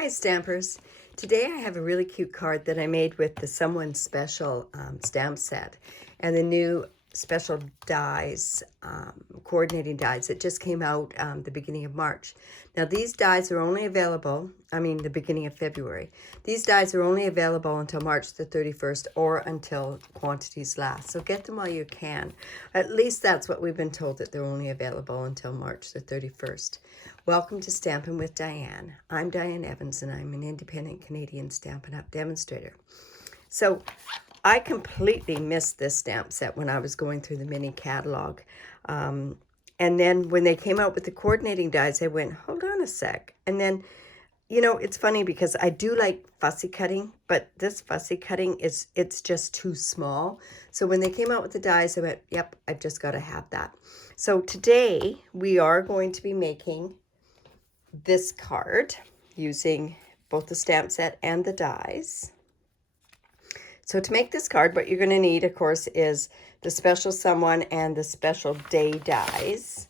Hi Stampers! Today I have a really cute card that I made with the Someone Special stamp set and the new special dies, coordinating dies that just came out the beginning of March. Now these dies are only available, the beginning of February. These dies are only available until March the 31st or until quantities last. So get them while you can. At least that's what we've been told, that they're only available until March the 31st. Welcome to Stampin' with Diane. I'm Diane Evans and I'm an independent Canadian Stampin' Up Demonstrator. So I completely missed this stamp set when I was going through the mini catalog. And then when they came out with the coordinating dies, I went, hold on a sec. And then, you know, it's funny because I do like fussy cutting, but this fussy cutting it's just too small. So when they came out with the dies, I went, yep, I've just got to have that. So today we are going to be making this card using both the stamp set and the dies. So to make this card, what you're going to need, of course, is the Special Someone and the Special Day dies.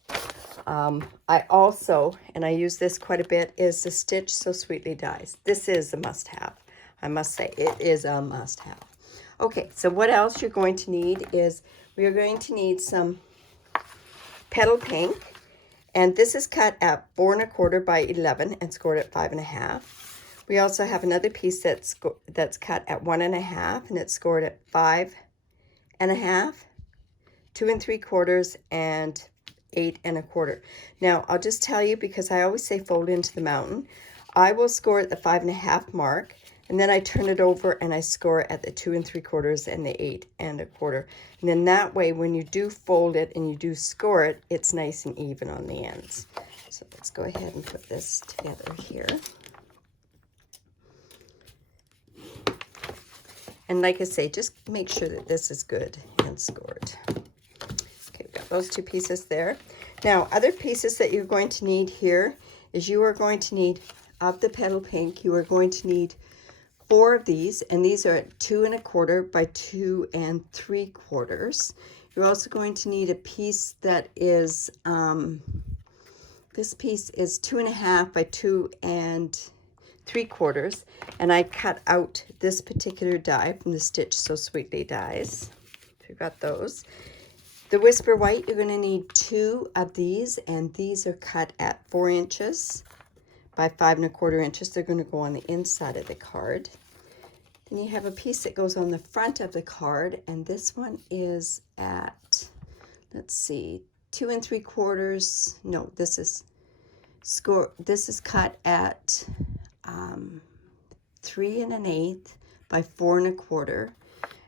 I also, and I use this quite a bit, is the Stitch So Sweetly dies. This is a must-have. I must say, it is a must-have. Okay, so what else you're going to need is we are going to need some petal pink. And this is cut at 4 1/4 by 11 and scored at 5 1/2. We also have another piece that's cut at 1 1/2 and it's scored at 5 1/2, 2 3/4, and 8 1/4. Now I'll just tell you, because I always say fold into the mountain, I will score at the 5 1/2 mark, and then I turn it over and I score at the 2 3/4 and the 8 1/4. And then that way, when you do fold it and you do score it, it's nice and even on the ends. So let's go ahead and put this together here. And like I say, just make sure that this is good and scored. Okay, we've got those two pieces there. Now, other pieces that you're going to need here is you are going to need, of the petal pink, you are going to need 4 of these, and these are at 2 1/4 by 2 3/4. You're also going to need a piece that is, this piece is 2 1/2 by 2 3/4, and I cut out this particular die from the Stitch So Sweetly dies. So you've got those. The Whisper White, you're going to need 2 of these, and these are cut at 4 inches by 5 1/4 inches. They're going to go on the inside of the card. Then you have a piece that goes on the front of the card, and this one is at, let's see, 2 3/4. No, this is cut at 3 1/8 by 4 1/4.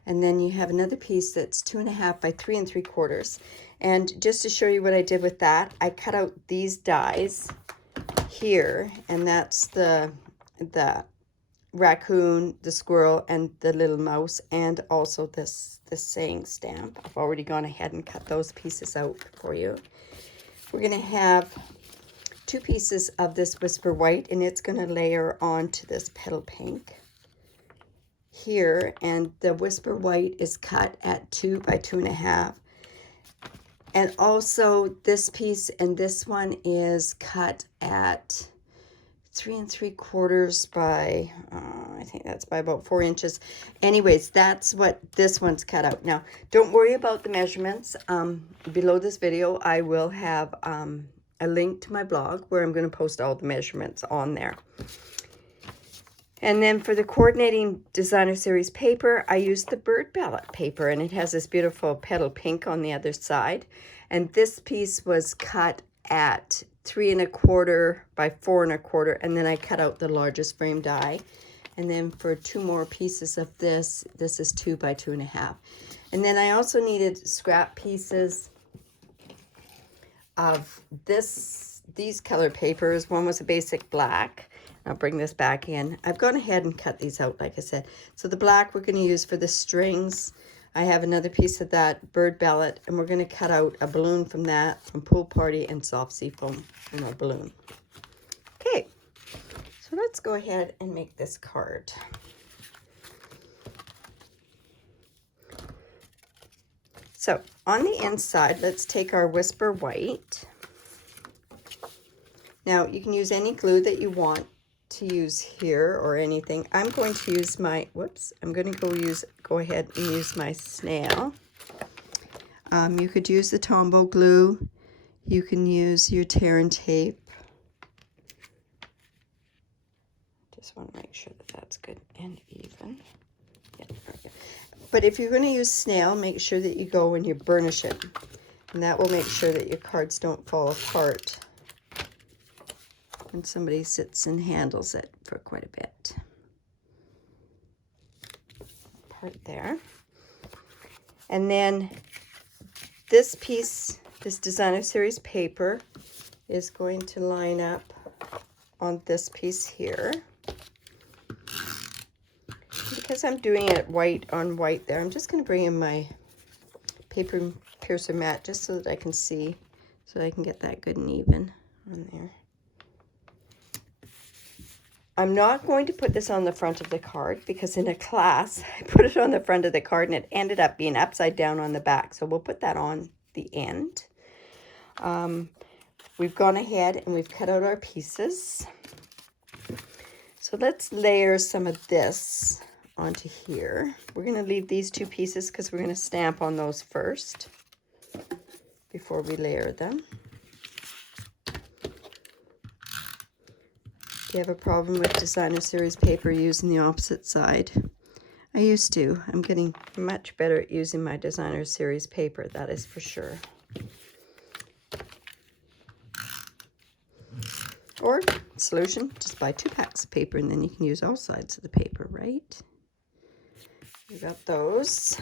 And then you have another piece that's 2 1/2 by 3 3/4. And just to show you what I did with that, I cut out these dies here, and that's the raccoon, the squirrel, and the little mouse, and also this saying stamp. I've already gone ahead and cut those pieces out for you. We're going to have 2 pieces of this Whisper White, and it's going to layer onto this petal pink here, and the Whisper White is cut at 2 by 2 1/2. And also this piece and this one is cut at 3 3/4 by, I think that's by about 4 inches. Anyways, that's what this one's cut out. Now, don't worry about the measurements. Below this video, I will have a link to my blog where I'm going to post all the measurements on there. And then for the coordinating designer series paper, I used the bird ballot paper, and it has this beautiful petal pink on the other side. And this piece was cut at 3 1/4 by 4 1/4, and then I cut out the largest frame die. And then for 2 more pieces of this, this is 2 by 2 1/2. And then I also needed scrap pieces of these color papers. One was a basic black. I'll bring this back in. I've gone ahead and cut these out, like I said. So the black we're going to use for the strings. I have another piece of that bird ballot, and we're going to cut out a balloon from that, from Pool Party, and soft sea foam in our balloon. Okay, so let's go ahead and make this card. So on the inside, let's take our Whisper White. Now you can use any glue that you want to use here or anything, I'm going to use my, I'm going to go ahead and use my snail. You could use the Tombow glue. You can use your tear and tape. Just want to make sure that that's good and even. Yeah, okay. But if you're going to use snail, make sure that you go and you burnish it. And that will make sure that your cards don't fall apart when somebody sits and handles it for quite a bit. Part there. And then this piece, this Designer Series paper, is going to line up on this piece here. Because I'm doing it white on white there, I'm just going to bring in my paper piercer mat just so that I can see, so that I can get that good and even on there. I'm not going to put this on the front of the card because in a class I put it on the front of the card and it ended up being upside down on the back. So we'll put that on the end. We've gone ahead and we've cut out our pieces. So let's layer some of this onto here. We're going to leave these two pieces because we're going to stamp on those first before we layer them. If you have a problem with Designer Series paper using the opposite side, I used to. I'm getting much better at using my Designer Series paper, that is for sure. Or solution, just buy 2 packs of paper and then you can use all sides of the paper, right? We got those.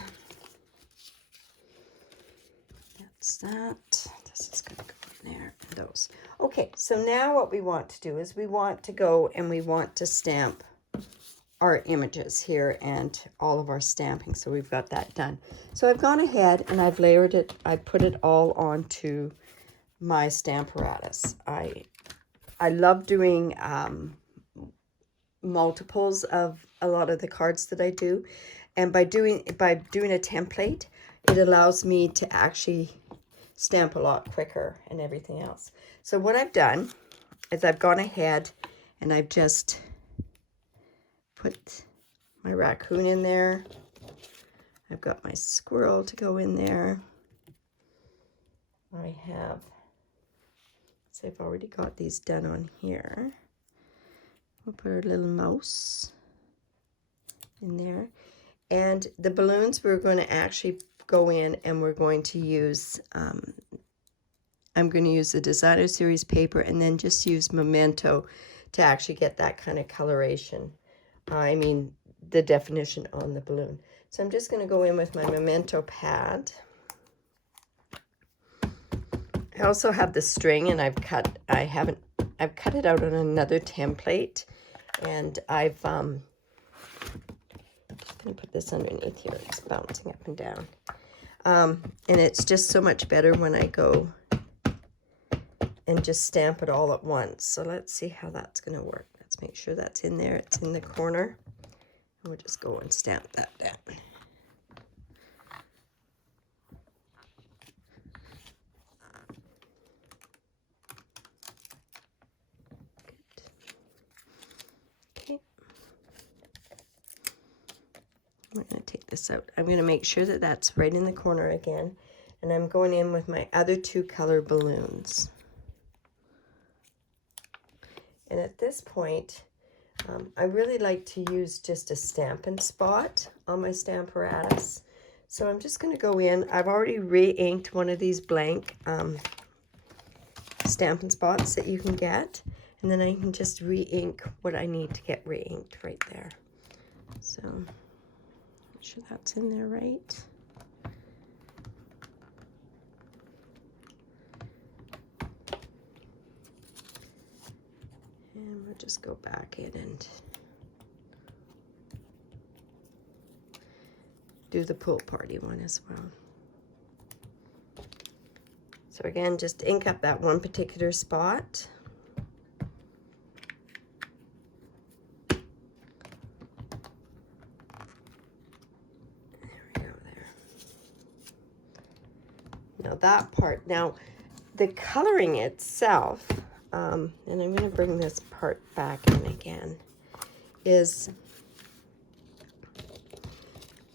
That's that. This is going to go in there. Those. Okay, so now what we want to do is we want to go and we want to stamp our images here and all of our stamping. So we've got that done. So I've gone ahead and I've layered it. I put it all onto my Stamparatus. I love doing multiples of a lot of the cards that I do. And by doing a template, it allows me to actually stamp a lot quicker and everything else. So what I've done is I've gone ahead and I've just put my raccoon in there. I've got my squirrel to go in there. I have, so I've already got these done on here. We'll put our little mouse in there. And the balloons we're going to actually go in and we're going to use, I'm going to use the Designer Series paper and then just use Memento to actually get that kind of coloration. I mean, the definition on the balloon. So I'm just going to go in with my Memento pad. I also have the string and I've cut it out on another template and I've, just going to put this underneath here. It's bouncing up and down. And it's just so much better when I go and just stamp it all at once. So let's see how that's going to work. Let's make sure that's in there. It's in the corner. And we'll just go and stamp that down. We're going to take this out. I'm going to make sure that that's right in the corner again. And I'm going in with my other 2 color balloons. And at this point, I really like to use just a Stampin' Spot on my Stamparatus. So I'm just going to go in. I've already re-inked one of these blank Stampin' Spots that you can get. And then I can just re-ink what I need to get re-inked right there. So make sure that's in there right. And we'll just go back in and do the pool party one as well. So again, just ink up that one particular spot. Now that part, now the coloring itself, and I'm going to bring this part back in again, is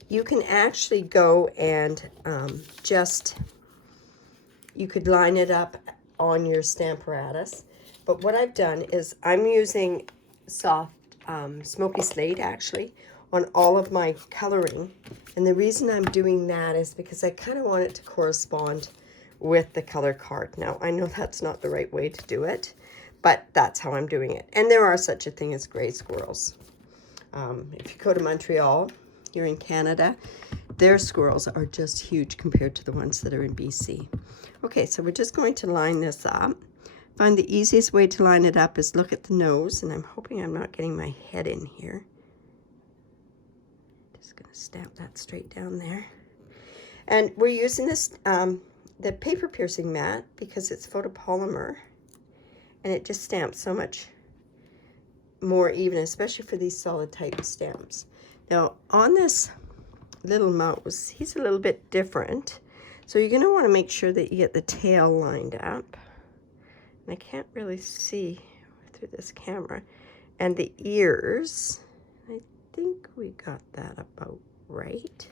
you can actually go and you could line it up on your Stamparatus. But what I've done is I'm using soft smoky slate actually on all of my coloring. And the reason I'm doing that is because I kind of want it to correspond with the color card. Now, I know that's not the right way to do it, but that's how I'm doing it. And there are such a thing as gray squirrels. If you go to Montreal, here in Canada, their squirrels are just huge compared to the ones that are in BC. Okay, so we're just going to line this up. Find the easiest way to line it up is look at the nose, and I'm hoping I'm not getting my head in here. Just going to stamp that straight down there. And we're using this, the paper piercing mat, because it's photopolymer, and it just stamps so much more even, especially for these solid type stamps. Now, on this little mouse, he's a little bit different. So you're going to want to make sure that you get the tail lined up. And I can't really see through this camera. And the ears, I think we got that about right.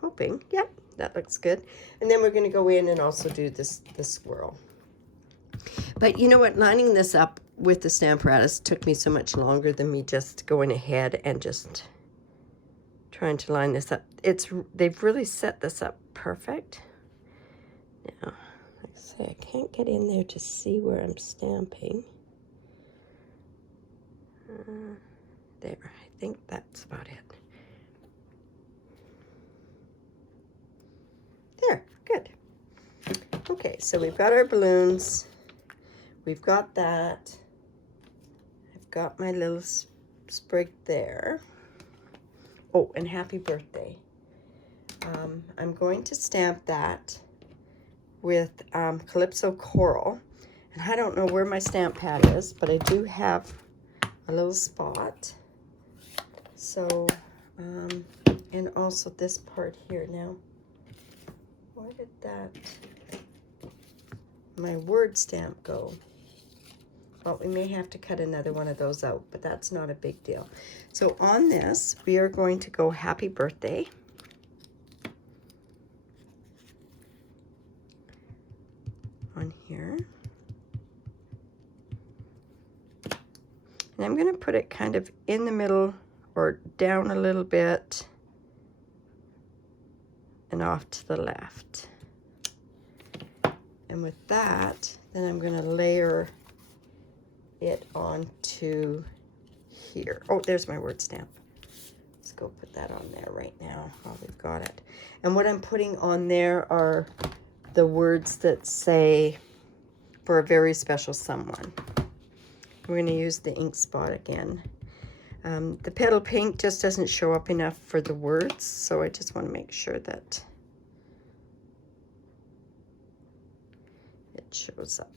Hoping, yep, that looks good. And then we're going to go in and also do the squirrel. But you know what, lining this up with the Stamparatus took me so much longer than me just going ahead and just trying to line this up. They've really set this up perfect. Now, like I say, I can't get in there to see where I'm stamping. There, I think that's about it. There, good. Okay, so we've got our balloons. We've got that. I've got my little sprig there. Oh, and happy birthday. I'm going to stamp that with Calypso Coral. And I don't know where my stamp pad is, but I do have a little spot. So, and also this part here now. Where did my word stamp go? Well, we may have to cut another one of those out, but that's not a big deal. So on this, we are going to go happy birthday. On here. And I'm going to put it kind of in the middle or down a little bit and off to the left. And with that, then I'm going to layer it onto here. Oh, there's my word stamp. Let's go put that on there right now while we've got it. And what I'm putting on there are the words that say, for a very special someone. We're going to use the ink spot again. The petal pink just doesn't show up enough for the words, so I just want to make sure that it shows up.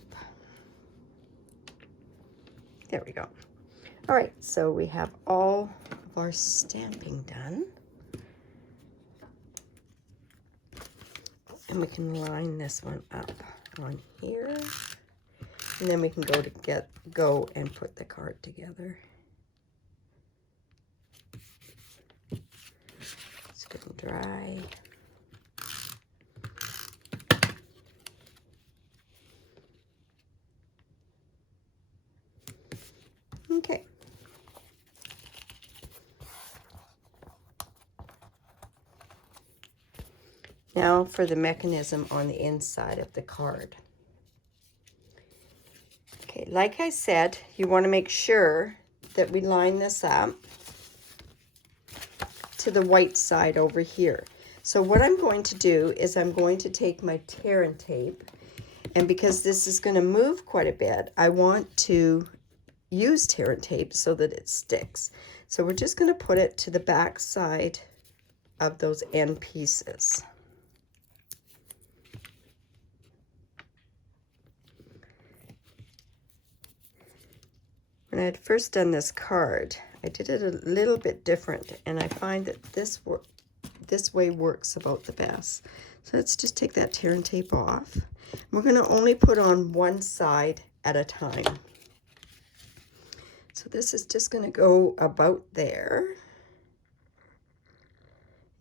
There we go. All right, so we have all of our stamping done. And we can line this one up on here. And then we can go and put the card together. It's getting dry. Okay. Now for the mechanism on the inside of the card. Okay, like I said, you want to make sure that we line this up to the white side over here. So what I'm going to do is I'm going to take my tear and tape, and because this is going to move quite a bit, I want to use tear and tape so that it sticks. So we're just going to put it to the back side of those end pieces. When I had first done this card, I did it a little bit different, and I find that this way works about the best. So let's just take that tear and tape off. We're going to only put on one side at a time. So this is just going to go about there.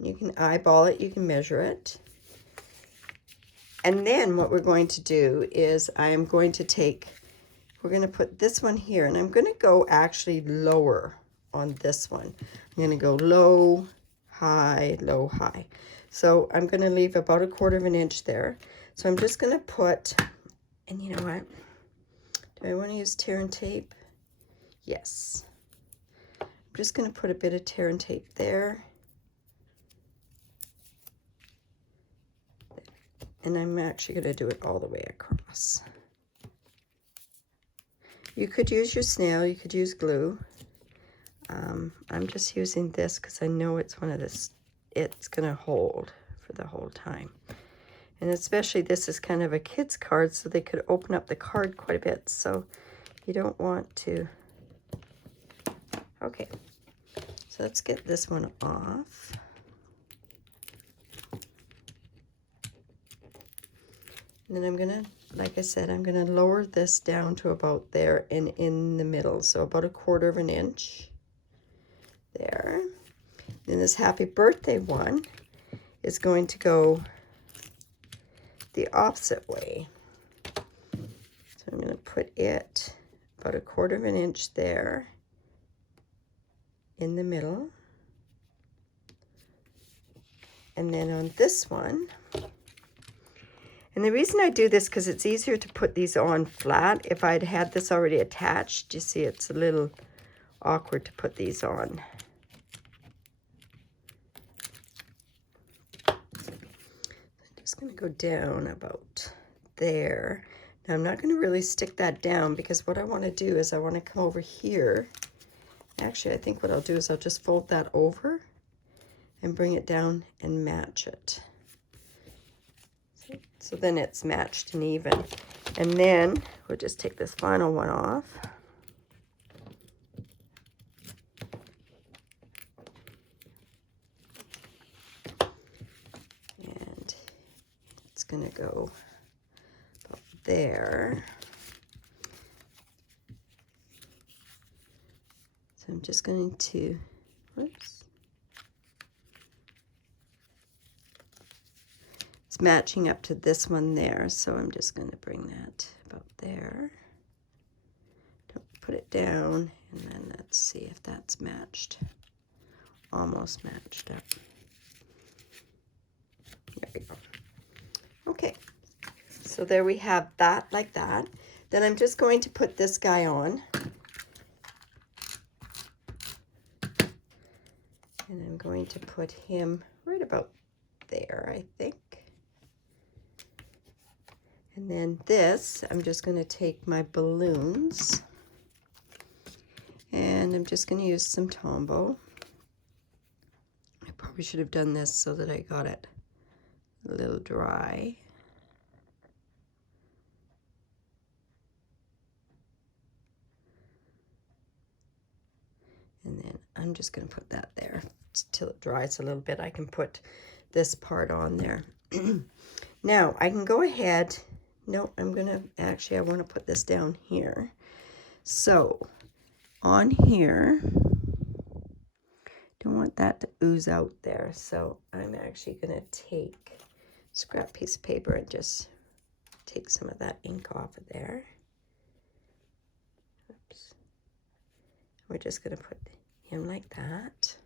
You can eyeball it, you can measure it. And then what we're going to do is we're going to put this one here, and I'm going to go actually lower on this one. I'm going to go low, high, low, high. So I'm going to leave about 1/4 inch there. So I'm just going to put, and you know what? Do I want to use tear and tape? Yes. I'm just going to put a bit of tear and tape there. And I'm actually going to do it all the way across. You could use your snail, you could use glue. I'm just using this because I know it's it's going to hold for the whole time. And especially this is kind of a kid's card, so they could open up the card quite a bit. So you don't want to. Okay, so let's get this one off. And then I'm going to, like I said, I'm going to lower this down to about there and in the middle. So about 1/4 inch there. Then this happy birthday one is going to go the opposite way. So I'm going to put it about 1/4 inch there in the middle. And then on this one, and the reason I do this because it's easier to put these on flat. If I'd had this already attached, you see it's a little awkward to put these on. I'm just going to go down about there. Now I'm not going to really stick that down because what I want to do is I want to come over here. Actually, I think what I'll do is I'll just fold that over and bring it down and match it. So then it's matched and even. And then we'll just take this final one off. And it's going to go about there. So I'm just going to, whoops. It's matching up to this one there, so I'm just going to bring that about there. Don't put it down, and then let's see if that's matched. Almost matched up. There we go. Okay, so there we have that like that. Then I'm just going to put this guy on. And I'm going to put him right about there, I think. And then this, I'm just going to take my balloons and I'm just going to use some Tombow. I probably should have done this so that I got it a little dry. And then I'm just going to put that there till it dries a little bit. I can put this part on there. Now I can go ahead. No, I'm going to, actually I want to put this down here. So on here, don't want that to ooze out there. So I'm actually going to take a scrap piece of paper and just take some of that ink off of there. Oops. We're just going to put him like that.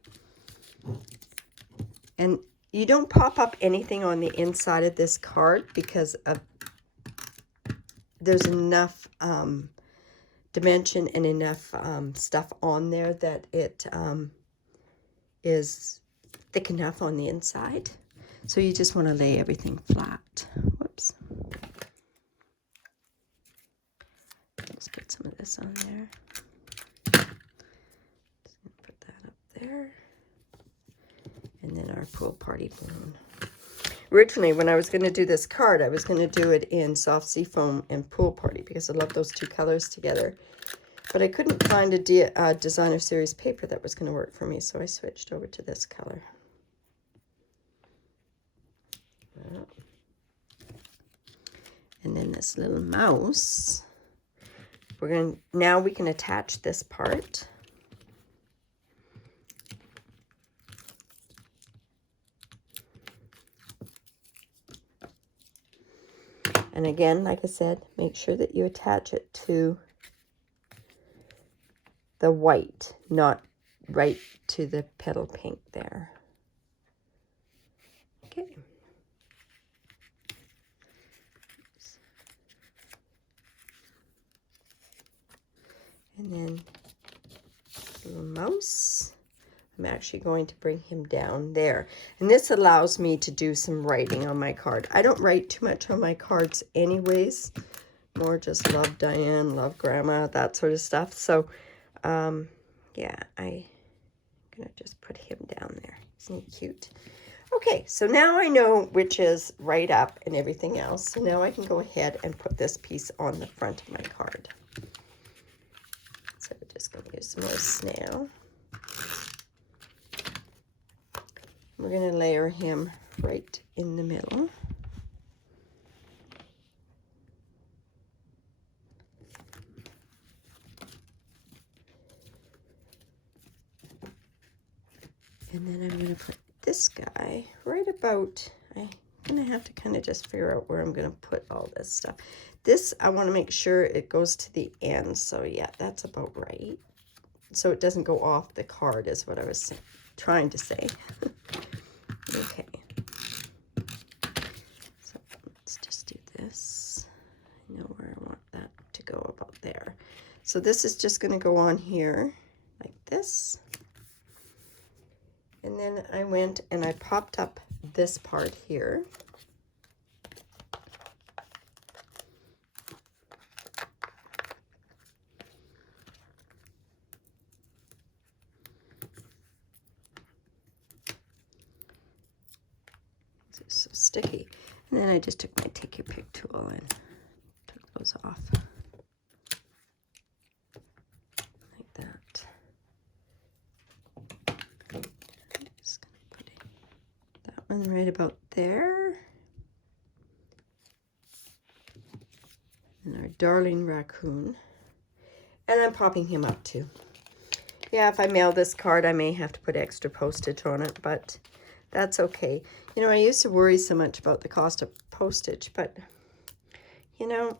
And you don't pop up anything on the inside of this card because of there's enough dimension and enough stuff on there that it is thick enough on the inside. So you just want to lay everything flat. Whoops. Let's put some of this on there. Just gonna put that up there. And then our pool party balloon. Originally, when I was going to do this card, I was going to do it in Soft Sea Foam and Pool Party because I love those two colors together. But I couldn't find a designer series paper that was going to work for me, so I switched over to this color. And then this little mouse. Now we can attach this part. And again, like I said, make sure that you attach it to the white, not right to the petal pink there. Okay. And then little mouse. I'm actually going to bring him down there. And this allows me to do some writing on my card. I don't write too much on my cards anyways. More just love Diane, love Grandma, that sort of stuff. So, yeah, I'm going to just put him down there. Isn't he cute? Okay, so now I know which is right up and everything else. So now I can go ahead and put this piece on the front of my card. So we're just going to use some more snail. We're going to layer him right in the middle. And then I'm going to put this guy right about, I'm going to have to kind of just figure out where I'm going to put all this stuff. This, I want to make sure it goes to the end. So yeah, that's about right. So it doesn't go off the card is what I was trying to say. Okay. So let's just do this. I know where I want that to go about there. So this is just going to go on here like this. And then I went and I popped up this part here. It's so sticky. And then I just took my Take Your Pick tool and took those off. Like that. I'm just going to put that one right about there. And our darling raccoon. And I'm popping him up too. Yeah, if I mail this card, I may have to put extra postage on it, but that's okay. You know, I used to worry so much about the cost of postage, but, you know,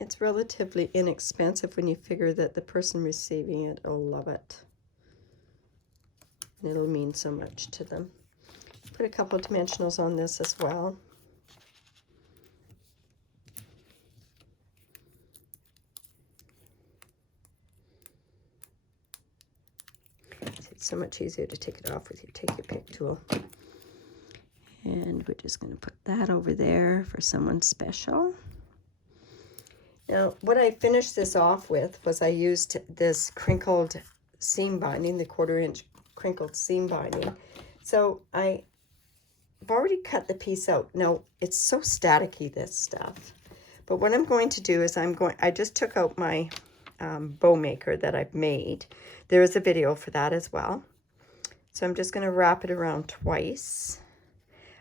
it's relatively inexpensive when you figure that the person receiving it will love it. And it'll mean so much to them. Put a couple of dimensionals on this as well. It's so much easier to take it off with your Take Your Pick tool. And we're just going to put that over there for someone special. Now, what I finished this off with was I used this crinkled seam binding, the 1/4 inch crinkled seam binding. So I've already cut the piece out. Now, it's so staticky, this stuff. But what I'm going to do is I just took out my bow maker that I've made. There is a video for that as well. So I'm just going to wrap it around twice.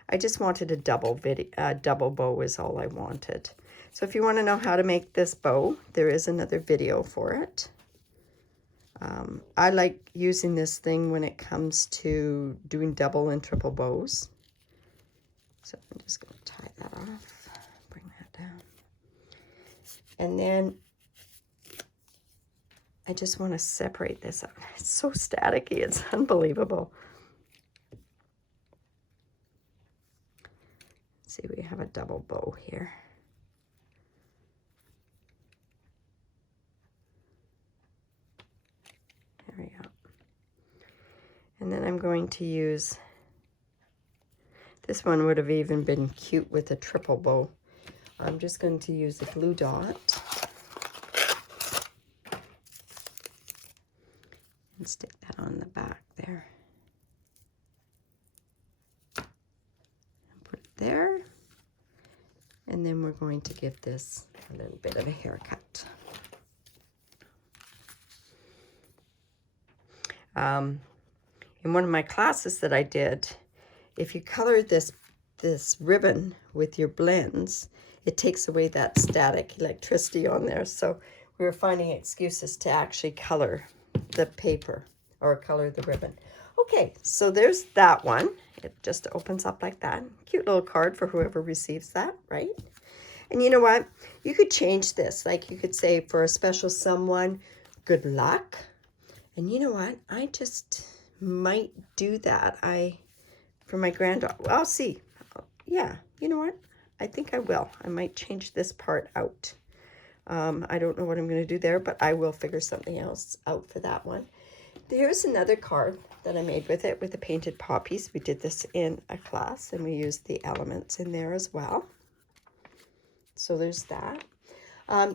I just wanted a double bow is all I wanted. So if you want to know how to make this bow, there is another video for it. I like using this thing when it comes to doing double and triple bows. So I'm just going to tie that off, bring that down. And then I just want to separate this out. It's so staticky, it's unbelievable. Let's see, we have a double bow here. There we go. And then I'm going to use, this one would have even been cute with a triple bow. I'm just going to use a glue dot. And stick that on the back there. And put it there. And then we're going to give this a little bit of a haircut. In one of my classes that I did, if you color this ribbon with your blends, it takes away that static electricity on there. So we were finding excuses to actually color the paper or color the ribbon. Okay, so there's that one. It just opens up like that. Cute little card for whoever receives that, right? And you know what? You could change this. Like you could say for a special someone, good luck. And you know what? I just might do that. For my granddaughter. Well, I'll see. Yeah, you know what? I think I will. I might change this part out. I don't know what I'm going to do there, but I will figure something else out for that one. Here's another card that I made with it with the painted poppies. We did this in a class and we used the elements in there as well. So there's that.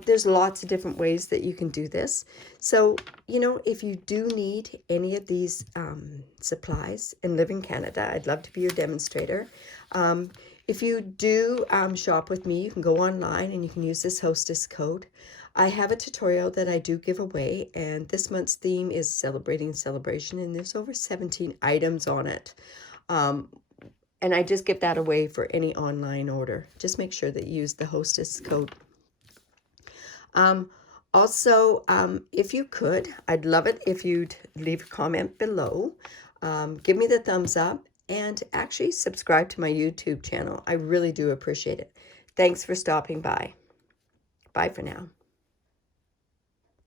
There's lots of different ways that you can do this. So, you know, if you do need any of these supplies and live in Canada, I'd love to be your demonstrator. If you do shop with me, you can go online and you can use this hostess code. I have a tutorial that I do give away, and this month's theme is Celebrating Celebration, and there's over 17 items on it. And I just give that away for any online order. Just make sure that you use the hostess code. Also, if you could, I'd love it if you'd leave a comment below. Give me the thumbs up and actually subscribe to my YouTube channel. I really do appreciate it. Thanks for stopping by. Bye for now.